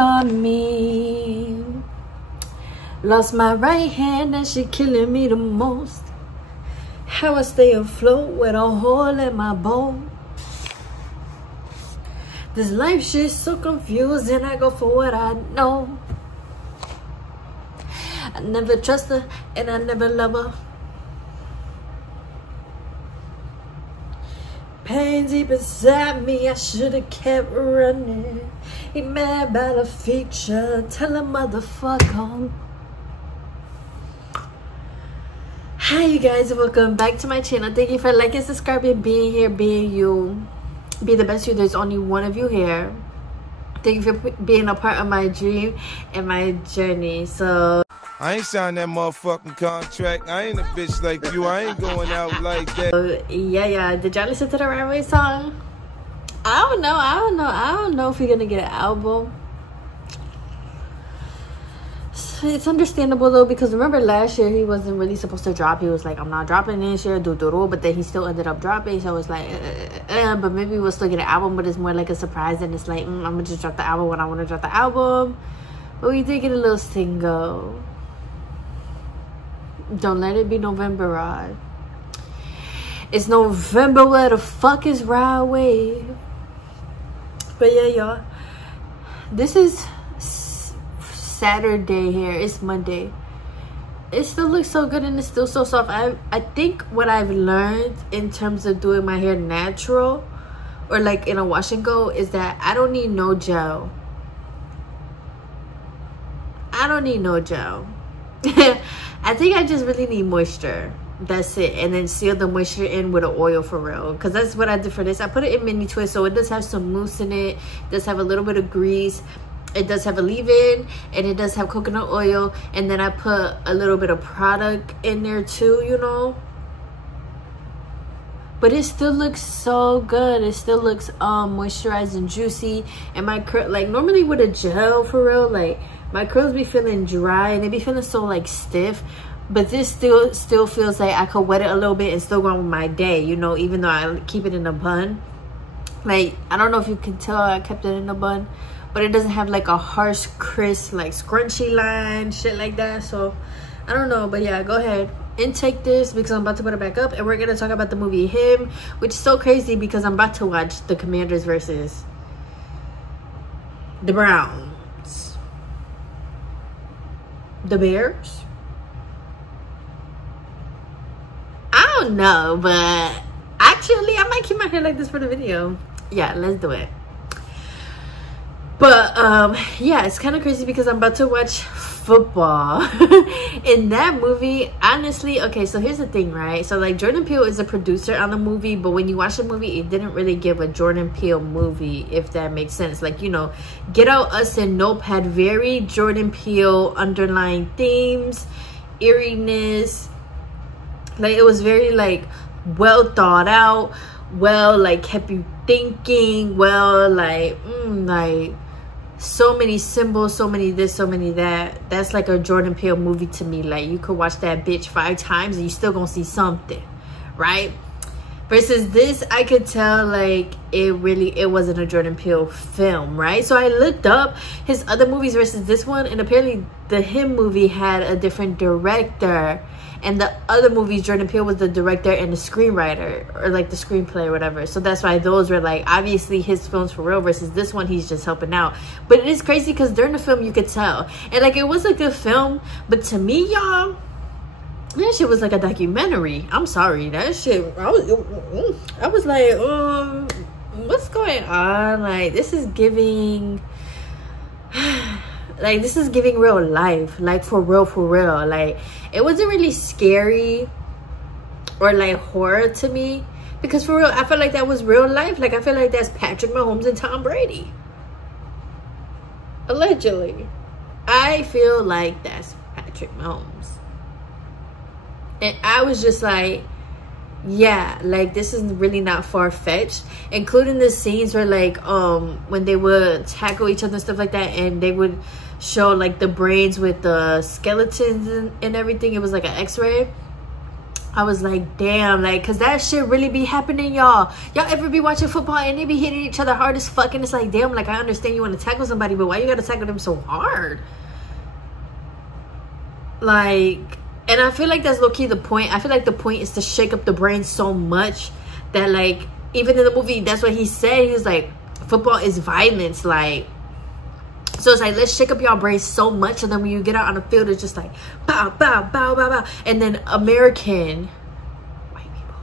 on me. Lost my right hand and she killing me the most. How I stay afloat with a hole in my bone. This life shit's so confusing. I go for what I know. I never trust her and I never love her. Pain deep inside me, I should've kept running. He mad about the future, tell a motherfucker. Hi you guys, welcome back to my channel. Thank you for liking, subscribing, being here, being you. Be the best you. There's only one of you here. Thank you for being a part of my dream and my journey. So I ain't signed that motherfucking contract. I ain't a bitch like you. I ain't going out like that. Yeah. Did y'all listen to the Runway song? I don't know if we're gonna get an album. It's understandable though, because remember last year he wasn't really supposed to drop. He was like, I'm not dropping this year, but then he still ended up dropping. So it's like, but maybe we'll still get an album, but it's more like a surprise. And it's like, I'm gonna just drop the album when I want to drop the album. But we did get a little single. Don't let it be November, Rod. It's November. Where the fuck is Rod Wave? But yeah, y'all, this is Saturday here. It's Monday. It still looks so good and it's still so soft. I think what I've learned in terms of doing my hair natural or like in a wash and go is that I don't need no gel. I don't need no gel. I think I just really need moisture. That's it. And then seal the moisture in with an oil for real, because that's what I did for this. I put it in mini twist, so it does have some mousse in it. It does have a little bit of grease. It does have a leave-in, and it does have coconut oil. And then I put a little bit of product in there too, you know. But it still looks so good. It still looks moisturized and juicy. And my curl, like normally with a gel for real, like my curls be feeling dry and they be feeling so like stiff. But this still feels like I could wet it a little bit and still go on with my day, you know, even though I keep it in a bun. Like, I don't know if you can tell I kept it in a bun, but it doesn't have like a harsh, crisp, like scrunchy line, shit like that. So I don't know, but yeah, go ahead intake this because I'm about to put it back up and we're gonna talk about the movie Him, which is so crazy because I'm about to watch the Commanders versus the Browns, the Bears. I don't know, but actually I might keep my hair like this for the video. Yeah, let's do it. But yeah, it's kind of crazy because I'm about to watch football. In that movie, honestly, okay, so here's the thing, right? So like Jordan Peele is a producer on the movie, but when you watch the movie, it didn't really give a Jordan Peele movie, if that makes sense. Like, you know, Get Out, Us, and Nope had very Jordan Peele underlying themes, eeriness. Like it was very like well thought out, well like kept you thinking, well like like so many symbols, so many this, so many that. That's like a Jordan Peele movie to me. Like you could watch that bitch 5 times and you still gonna see something, right? Versus this, I could tell like it wasn't a Jordan Peele film, right? So I looked up his other movies versus this one, and apparently the Him movie had a different director, and the other movies Jordan Peele was the director and the screenwriter, or like the screenplay or whatever. So that's why those were like obviously his films for real, versus this one he's just helping out. But it is crazy because during the film you could tell, and like it was a good film, but to me, y'all, that shit was like a documentary. I'm sorry, that shit, I was like, what's going on? Like this is giving like this is giving real life, like for real. Like it wasn't really scary or like horror to me, because for real I feel like that was real life. Like I feel like that's Patrick Mahomes and Tom Brady, allegedly. I feel like that's Patrick Mahomes. And I was just like, yeah, like this is really not far-fetched, including the scenes where like when they would tackle each other and stuff like that, and they would show like the brains with the skeletons and everything. It was like an x-ray. I was like, damn, like, cause that shit really be happening, y'all. Y'all ever be watching football and they be hitting each other hard as fuck, and it's like, damn, like, I understand you want to tackle somebody, but why you gotta tackle them so hard? Like, and I feel like that's low-key the point. I feel like the point is to shake up the brain so much that, like, even in the movie, that's what he said. He was like, football is violence, like. So it's like, let's shake up y'all brains so much, and then when you get out on the field, it's just like, bow, bow, bow, bow, bow. And then American white people,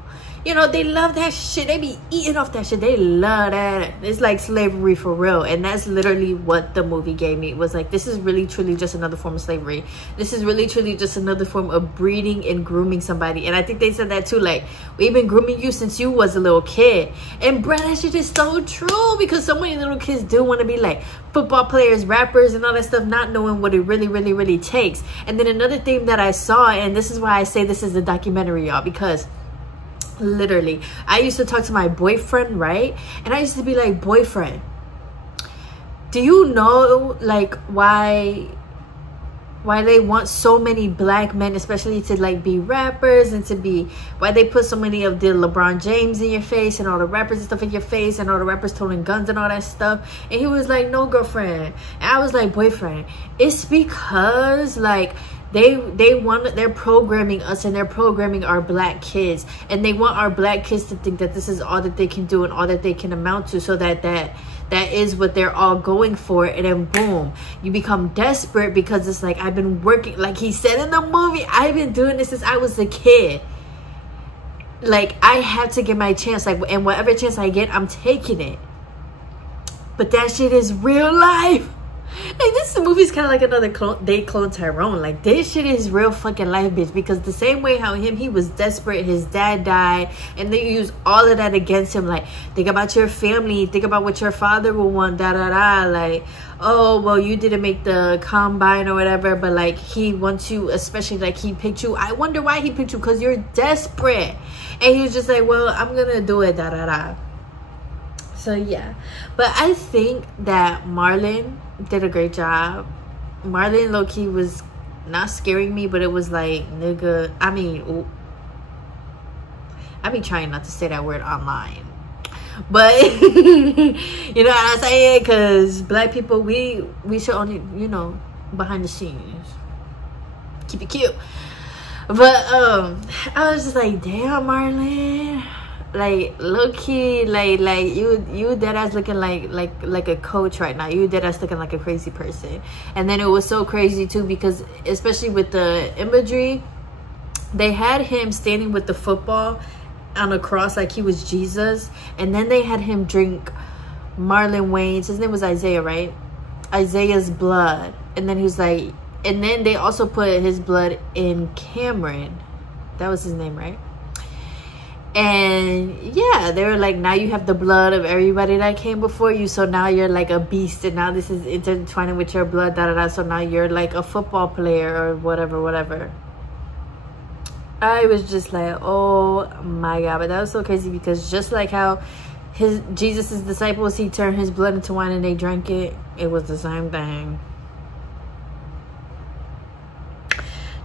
you know, they love that shit. They be eating off that shit. They love that. It's like slavery for real. And that's literally what the movie gave me. It was like, this is really, truly just another form of slavery. This is really, truly just another form of breeding and grooming somebody. And I think they said that too. Like, we've been grooming you since you was a little kid. And bruh, that shit is so true, because so many little kids do want to be like football players, rappers, and all that stuff, not knowing what it really, really, really takes. And then another thing that I saw, and this is why I say this is a documentary, y'all, because literally, I used to talk to my boyfriend, right? And I used to be like, boyfriend, do you know, like, why they want so many black men, especially to like be rappers, and to be, why they put so many of the LeBron James in your face and all the rappers and stuff in your face, and all the rappers toting guns and all that stuff? And he was like, no, girlfriend. And I was like, boyfriend, it's because like they're programming us, and they're programming our black kids, and they want our black kids to think that this is all that they can do and all that they can amount to, so that is what they're all going for. And then boom, you become desperate, because it's like, I've been working, like he said in the movie, I've been doing this since I was a kid. Like, I have to get my chance, like, and whatever chance I get, I'm taking it. But that shit is real life. Like, this movie's kind of like another They Clone Tyrone. Like, this shit is real fucking life, bitch. Because the same way how he was desperate, his dad died, and they use all of that against him. Like, think about your family, think about what your father will want, da da da. Like, oh, well, you didn't make the combine or whatever, but like, he wants you, especially like he picked you. I wonder why he picked you, because you're desperate. And he was just like, well, I'm gonna do it, da da da. So yeah, but I think that Marlon did a great job. Marlon low-key was not scaring me, but it was like, nigga, I mean, ooh, I be trying not to say that word online, but you know what I'm saying, because black people, we should only, you know, behind the scenes keep it cute. But I was just like, damn, Marlon, like, low-key, like you dead ass looking like a coach right now. You dead ass looking like a crazy person. And then it was so crazy too, because especially with the imagery, they had him standing with the football on a cross like he was Jesus, and then they had him drink Marlon Wayans, his name was Isaiah, right? Isaiah's blood. And then he was like, and then they also put his blood in Cameron, that was his name, right? And yeah, they were like, now you have the blood of everybody that came before you, so now you're like a beast, and now this is intertwining with your blood, da da da, so now you're like a football player or whatever. I was just like, oh my god. But that was so crazy, because just like how Jesus's disciples, he turned his blood into wine and they drank it, it was the same thing.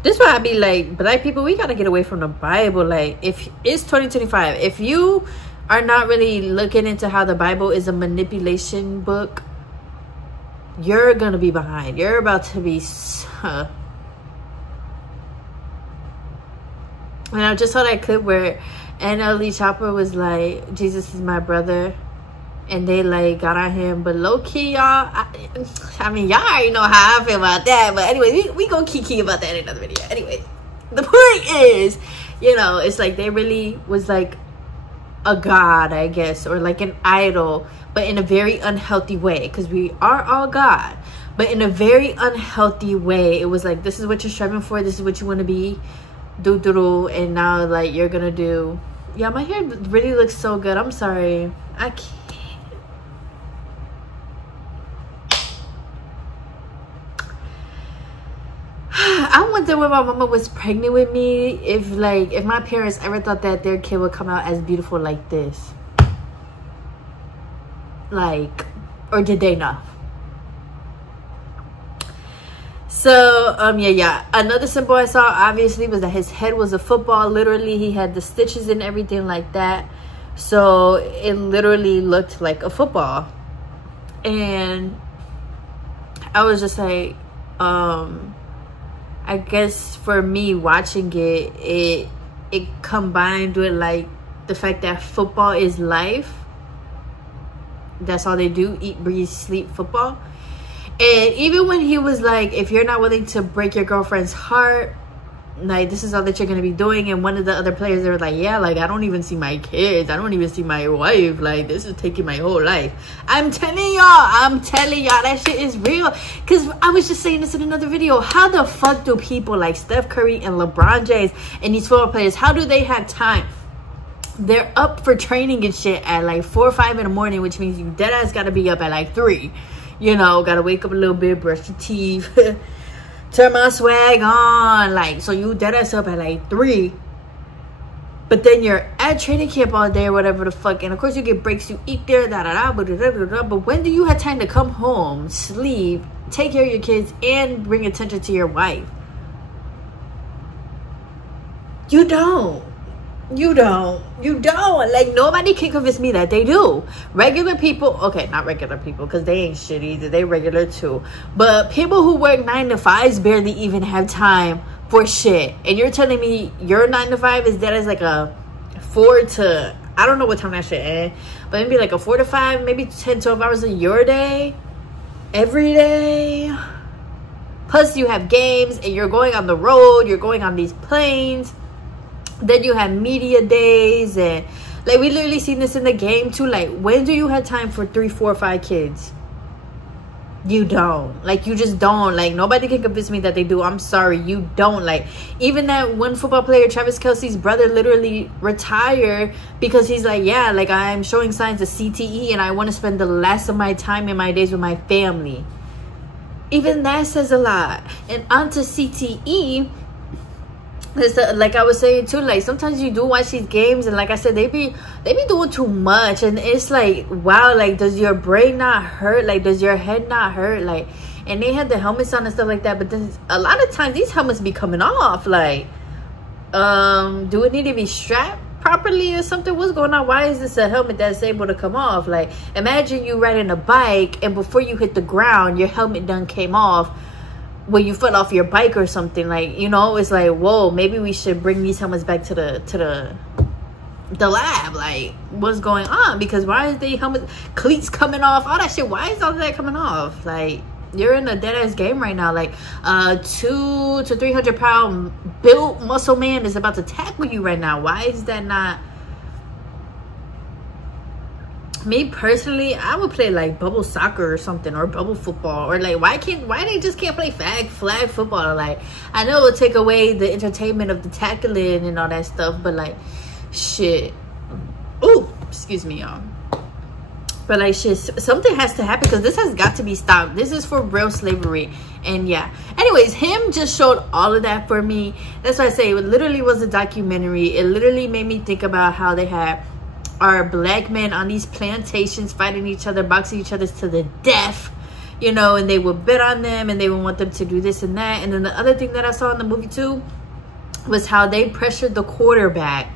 This is why I be like, black people, we gotta get away from the Bible. Like, if it's 2025, if you are not really looking into how the Bible is a manipulation book, you're gonna be behind. You're about to be and I just saw that clip where NLE Chopper was like, Jesus is my brother, and they like got on him. But low-key, y'all, I mean, y'all already know how I feel about that. But anyway, we gonna kiki about that in another video. Anyway, the point is, you know, it's like they really was like a god, I guess, or like an idol, but in a very unhealthy way, because we are all God, but in a very unhealthy way. It was like, this is what you're striving for, this is what you want to be, do, and now like you're gonna do. Yeah, my hair really looks so good. I'm sorry, I can't. I wonder when my mama was pregnant with me, if my parents ever thought that their kid would come out as beautiful like this. Like, or did they not? So yeah, another symbol I saw obviously was that his head was a football. Literally, he had the stitches and everything like that, so it literally looked like a football. And I was just like, I guess for me watching it combined with like the fact that football is life. That's all they do, eat, breathe, sleep, football. And even when he was like, if you're not willing to break your girlfriend's heart, like, this is all that you're going to be doing. And one of the other players, they were like, yeah, like, I don't even see my kids. I don't even see my wife. Like, this is taking my whole life. I'm telling y'all, that shit is real. Because I was just saying this in another video. How the fuck do people like Steph Curry and LeBron James and these football players, how do they have time? They're up for training and shit at like 4 or 5 in the morning, which means you deadass got to be up at like 3. You know, gotta wake up a little bit, brush your teeth, turn my swag on. Like, so you dead ass up at like 3. But then you're at training camp all day or whatever the fuck. And of course you get breaks, you eat there, but when do you have time to come home, sleep, take care of your kids, and bring attention to your wife? You don't. Like, nobody can convince me that they do. Regular people, okay, not regular people, because they ain't shit either, they regular too, but people who work 9 to 5s barely even have time for shit. And you're telling me your 9 to 5 is that as like a 4 to, I don't know what time that shit end, but maybe like a 4 to 5, maybe 10-12 hours of your day every day, plus you have games and you're going on the road, you're going on these planes. Then you have media days, and like, we literally seen this in the game too. Like, when do you have time for 3, 4, 5 kids? You don't. Like, you just don't. Like, nobody can convince me that they do. I'm sorry, you don't. Like, even that one football player, Travis Kelce's brother, literally retired because he's like, yeah, like, I'm showing signs of CTE and I want to spend the last of my time in my days with my family. Even that says a lot. And onto CTE, like I was saying too, like, sometimes you do watch these games and like I said, they be doing too much, and it's like, wow, like, does your brain not hurt? Like, does your head not hurt? Like, and they had the helmets on and stuff like that, but then a lot of times these helmets be coming off. Like, do it need to be strapped properly or something? What's going on? Why is this a helmet that's able to come off? Like, imagine you riding a bike and before you hit the ground, your helmet done came off when you fell off your bike or something. Like, you know, it's like, whoa, maybe we should bring these helmets back to the lab. Like, what's going on? Because why is the helmet cleats coming off, all that shit? Why is all that coming off? Like, you're in a dead ass game right now. Like, 200 to 300 pound built muscle man is about to tackle you right now. Why is that not? Me personally, I would play like bubble soccer or something, or bubble football, or like, why they just can't play flag football? Like, I know it would take away the entertainment of the tackling and all that stuff, but like, shit. Ooh, excuse me, y'all. But like, shit, something has to happen because this has got to be stopped. This is for real slavery. And yeah, anyways, him just showed all of that for me. That's why I say it literally was a documentary. It literally made me think about how they had our black men on these plantations fighting each other, boxing each other to the death, you know, and they would bet on them and they would want them to do this and that. And then the other thing that I saw in the movie too was how they pressured the quarterback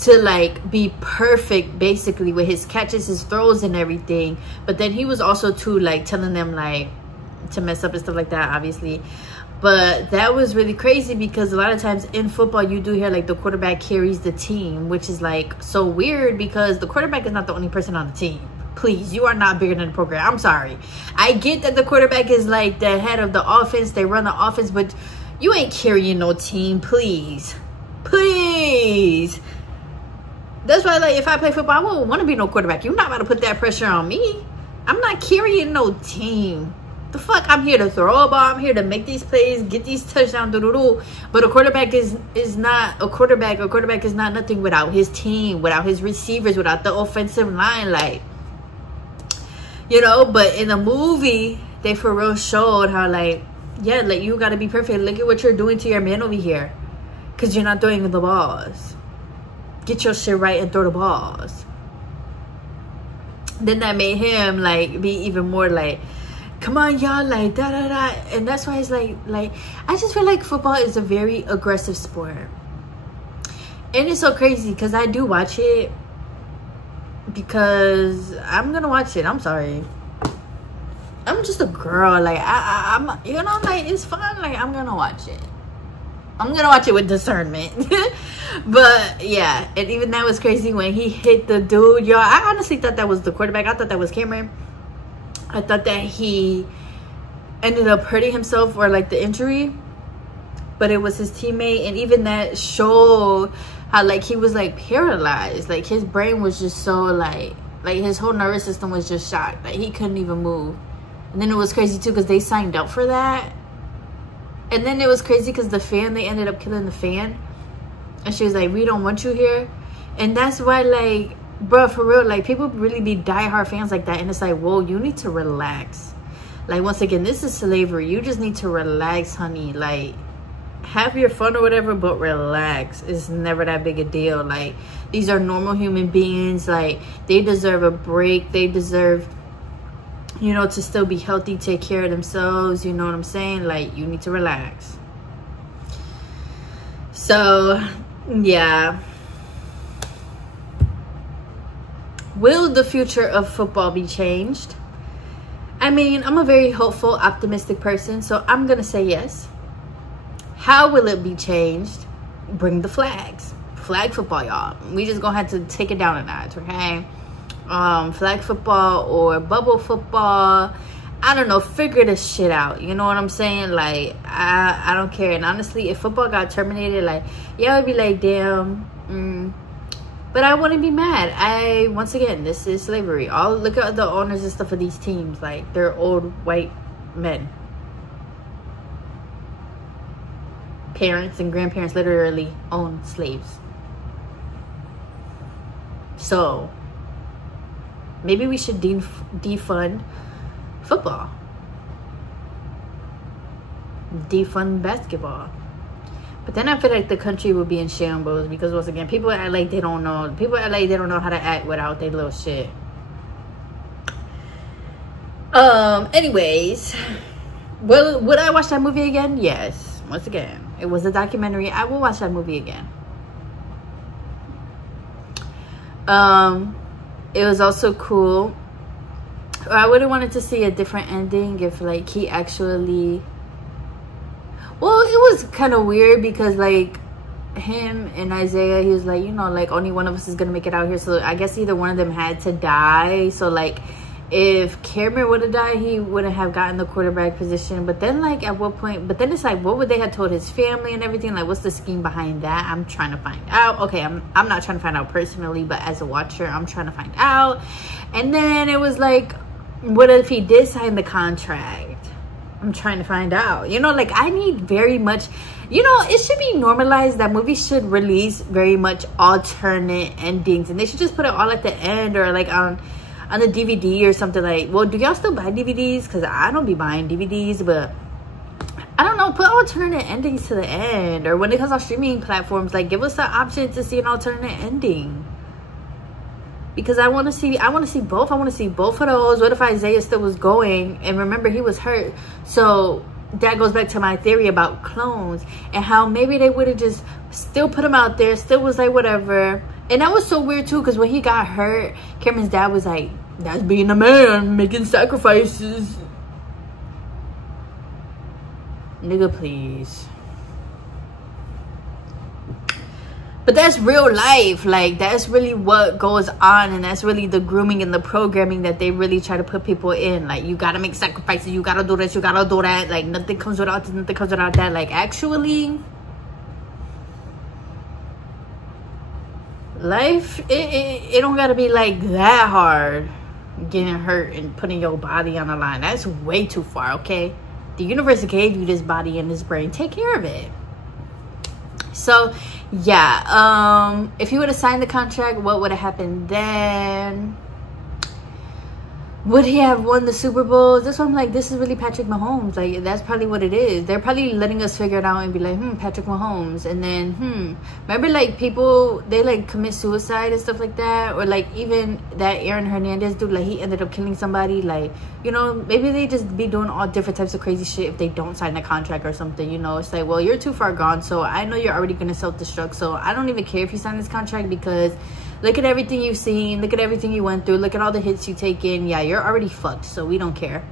to like be perfect basically with his catches, his throws and everything. But then he was also too like telling them like to mess up and stuff like that, obviously. But that was really crazy because a lot of times in football you do hear like the quarterback carries the team, which is like so weird because the quarterback is not the only person on the team. Please, you are not bigger than the program. I'm sorry. I get that the quarterback is like the head of the offense, they run the offense, but you ain't carrying no team. Please, that's why, like, if I play football, I won't want to be no quarterback. You're not about to put that pressure on me. I'm not carrying no team. The fuck, I'm here to throw a ball, I'm here to make these plays, get these touchdowns, but a quarterback is not a quarterback. A quarterback is not nothing without his team, without his receivers, without the offensive line, like, you know. But in the movie, they for real showed how, like, yeah, like, you gotta be perfect. Look at what you're doing to your man over here, because you're not throwing the balls. Get your shit right and throw the balls. Then that made him like be even more like come on y'all, like da da da. And that's why it's like I just feel like football is a very aggressive sport. And it's so crazy because I do watch it because I'm gonna watch it. I'm sorry, I'm just a girl. Like I'm, you know, like it's fun. Like I'm gonna watch it. I'm gonna watch it with discernment. But yeah, and even that was crazy when he hit the dude, y'all. I honestly thought that was the quarterback. I thought that was Cameron. I thought that he ended up hurting himself or like the injury, but it was his teammate. And even that showed how like he was like paralyzed. Like his brain was just so like his whole nervous system was just shocked. Like he couldn't even move. And then it was crazy too because they signed up for that. And then it was crazy because the fan, they ended up killing the fan. And she was like, we don't want you here. And that's why, like, bro, for real, like, people really be diehard fans like that. And it's like, whoa, you need to relax. Like, once again, this is slavery. You just need to relax, honey. Like, have your fun or whatever, but relax. It's never that big a deal. Like, these are normal human beings. Like, they deserve a break. They deserve, you know, to still be healthy, take care of themselves. You know what I'm saying? Like, you need to relax. So, yeah. Will the future of football be changed? I mean, I'm a very hopeful, optimistic person, so I'm going to say yes. How will it be changed? Bring the flags. Flag football, y'all. We just going to have to take it down a notch, okay? Flag football or bubble football. I don't know, figure this shit out. You know what I'm saying? Like, I don't care. And honestly, if football got terminated, like, yeah, I'd be like, damn. But I wouldn't be mad. Once again, this is slavery. Look at the owners and stuff of these teams. Like, they're old white men. Parents and grandparents literally own slaves. So maybe we should defund football, defund basketball. But then I feel like the country would be in shambles because once again, people act like they don't know. People act like they don't know how to act without their little shit. Anyways, would I watch that movie again? Yes. Once again, it was a documentary. I will watch that movie again. It was also cool. I would have wanted to see a different ending if like he actually, well, it was kind of weird because like him and Isaiah, he was like, you know, like only one of us is gonna make it out here, so I guess either one of them had to die. So like if Cameron would have died, he wouldn't have gotten the quarterback position. But then like at what point, but then it's like, what would they have told his family and everything? Like, what's the scheme behind that? I'm trying to find out. Okay, I'm not trying to find out personally, but as a watcher, I'm trying to find out. And then it was like, what if he did sign the contract? I'm trying to find out. You know, like I need very much, you know, it should be normalized that movies should release very much alternate endings, and they should just put it all at the end or like on the DVD or something. Like, well, do y'all still buy DVDs? Because I don't be buying DVDs, but I don't know, put alternate endings to the end. Or when it comes on streaming platforms, like give us the option to see an alternate ending. Because I want to see both. I want to see both of those. What if Isaiah still was going? And remember, he was hurt. So that goes back to my theory about clones and how maybe they would have just still put him out there, still was like whatever. And that was so weird too, because when he got hurt, Cameron's dad was like, that's being a man, making sacrifices. Nigga, please. But that's real life. Like, that's really what goes on, and that's really the grooming and the programming that they really try to put people in. Like, you gotta make sacrifices, you gotta do this, you gotta do that. Like, nothing comes without this, nothing comes without that. Like, actually, life, it don't gotta be like that hard. Getting hurt and putting your body on the line, that's way too far. Okay, the universe gave you this body and this brain, take care of it. So yeah, if he would have signed the contract, what would have happened then? would he have won the Super Bowls? That's why I'm like, this is really Patrick Mahomes. Like, that's probably what it is. They're probably letting us figure it out and be like, Patrick Mahomes. And then, remember, like, people, they, like, commit suicide and stuff like that? Or, like, even that Aaron Hernandez dude, like, he ended up killing somebody. Like, you know, maybe they just be doing all different types of crazy shit if they don't sign a contract or something, you know? It's like, well, you're too far gone, so I know you're already going to self-destruct. So I don't even care if you sign this contract, because look at everything you've seen. Look at everything you went through. Look at all the hits you taken. Yeah, you're already fucked, so we don't care.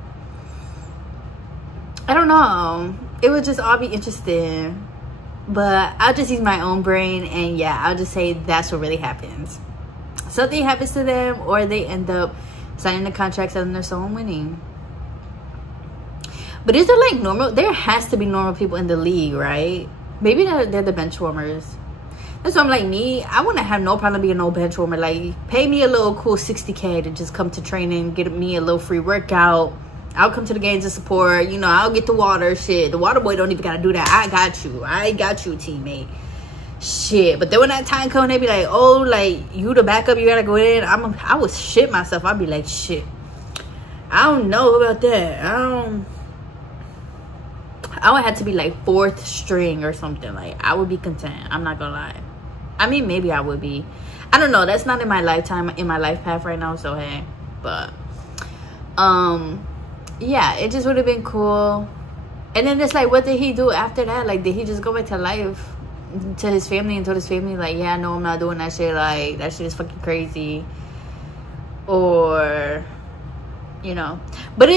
I don't know. It would just all be interesting. But I'll just use my own brain, and yeah, I'll just say that's what really happens. Something happens to them, or they end up signing the contracts and they're so winning. But is there like normal? There has to be normal people in the league, right? Maybe they're the bench warmers. That's why I'm like, me, I wouldn't have no problem being no bench warmer. Like, pay me a little cool $60K to just come to training, get me a little free workout. I'll come to the games to support. You know, I'll get the water. Shit, the water boy don't even gotta do that. I got you, teammate. Shit. But then when that time comes, they be like, oh, like, you the backup, you gotta go in. I would shit myself. I'd be like, shit, I don't know about that. I would have to be like 4th string or something. Like, I would be content. I'm not gonna lie. I mean, maybe I would be. I don't know. That's not in my lifetime, in my life path right now. So, hey. But, yeah, it just would have been cool. And then it's like, what did he do after that? Like, did he just go back to life, to his family, and told his family, like, yeah, no, I'm not doing that shit. Like, that shit is fucking crazy. Or, you know. But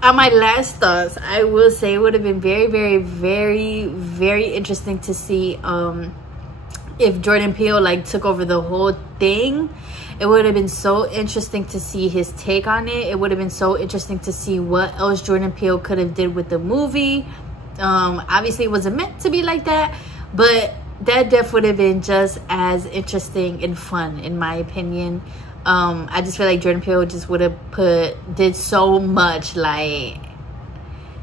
on my last thoughts, I will say it would have been very, very, very, very interesting to see if Jordan Peele like took over the whole thing. It would have been so interesting to see his take on it. It would have been so interesting to see what else Jordan Peele could have did with the movie. Obviously it wasn't meant to be like that, but that death would have been just as interesting and fun, in my opinion. I just feel like Jordan Peele just would have did so much, like,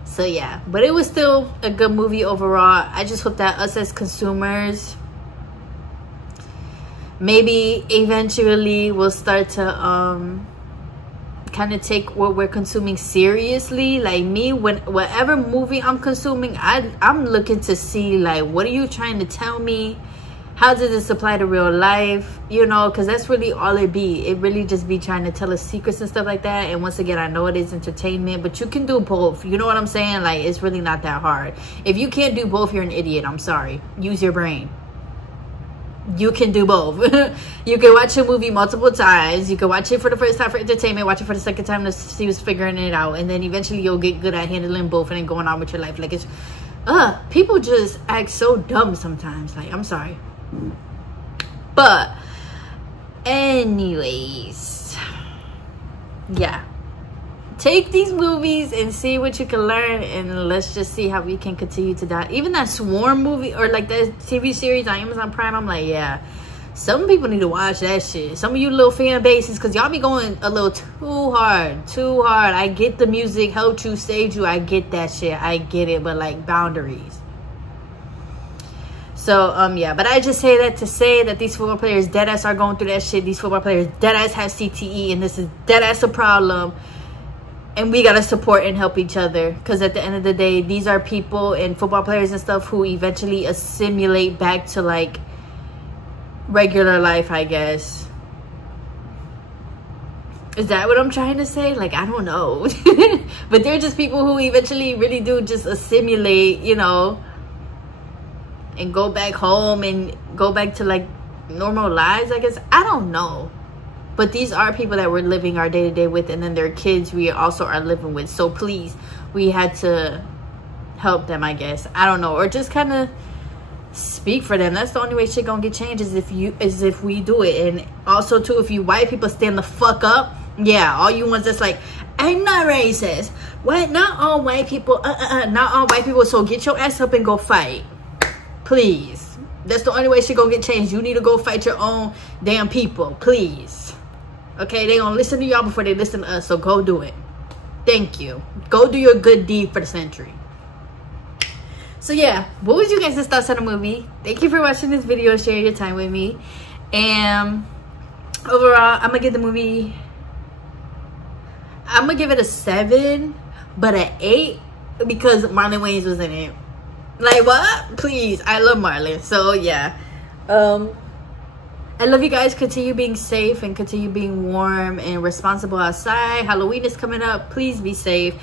so yeah. But it was still a good movie overall. I just hope that us as consumers maybe eventually we'll start to kind of take what we're consuming seriously. Like me, whatever movie I'm consuming, I'm looking to see, like, what are you trying to tell me? How does this apply to real life? You know, because that's really all it be. It really just be trying to tell us secrets and stuff like that. And once again, I know it is entertainment, but you can do both. You know what I'm saying? Like, it's really not that hard. If you can't do both, you're an idiot. I'm sorry. Use your brain. You can do both. You can watch a movie multiple times. You can watch it for the first time for entertainment, watch it for the second time to see who's figuring it out, and then eventually you'll get good at handling both and then going on with your life. Like, it's people just act so dumb sometimes. Like, I'm sorry. But anyways, yeah, take these movies and see what you can learn, and let's just see how we can continue to die. Even that Swarm movie, or like that TV series on Amazon Prime, I'm like, yeah, some people need to watch that shit. Some of you little fan bases, because y'all be going a little too hard. I get the music helped you, saved you, I get that shit, I get it, but like, boundaries. So, yeah, but I just say that to say that these football players deadass are going through that shit. These football players deadass have CTE, and this is deadass a problem. And we got to support and help each other. Because at the end of the day, these are people and football players and stuff who eventually assimilate back to, like, regular life, I guess. Is that what I'm trying to say? Like, I don't know. But they're just people who eventually really do just assimilate, you know, and go back home and go back to like normal lives, I guess. I don't know. But these are people that we're living our day-to-day with, and then their kids we also are living with. So please, we had to help them, I guess. I don't know. Or just kind of speak for them. That's the only way shit gonna get changed, is if we do it. And also too, if you white people stand the fuck up, yeah, all you ones that's like, I'm not racist. What? Not all white people. Not all white people. So get your ass up and go fight. Please. That's the only way shit gonna get changed. You need to go fight your own damn people. Please. Okay, they gonna listen to y'all before they listen to us. So go do it. Thank you. Go do your good deed for the century. So yeah, what was you guys' thoughts on the movie? Thank you for watching this video and sharing your time with me. And overall, I'm gonna give the movie I'm gonna give it a 7, but an 8 because Marlon Wayans was in it. Like, what? Please, I love Marlon. So yeah, I love you guys. Continue being safe and continue being warm and responsible outside. Halloween is coming up. Please be safe.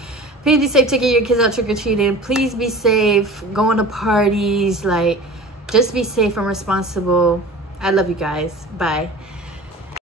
Please be safe taking your kids out trick-or-treating. Please be safe going to parties. Like, just be safe and responsible. I love you guys. Bye.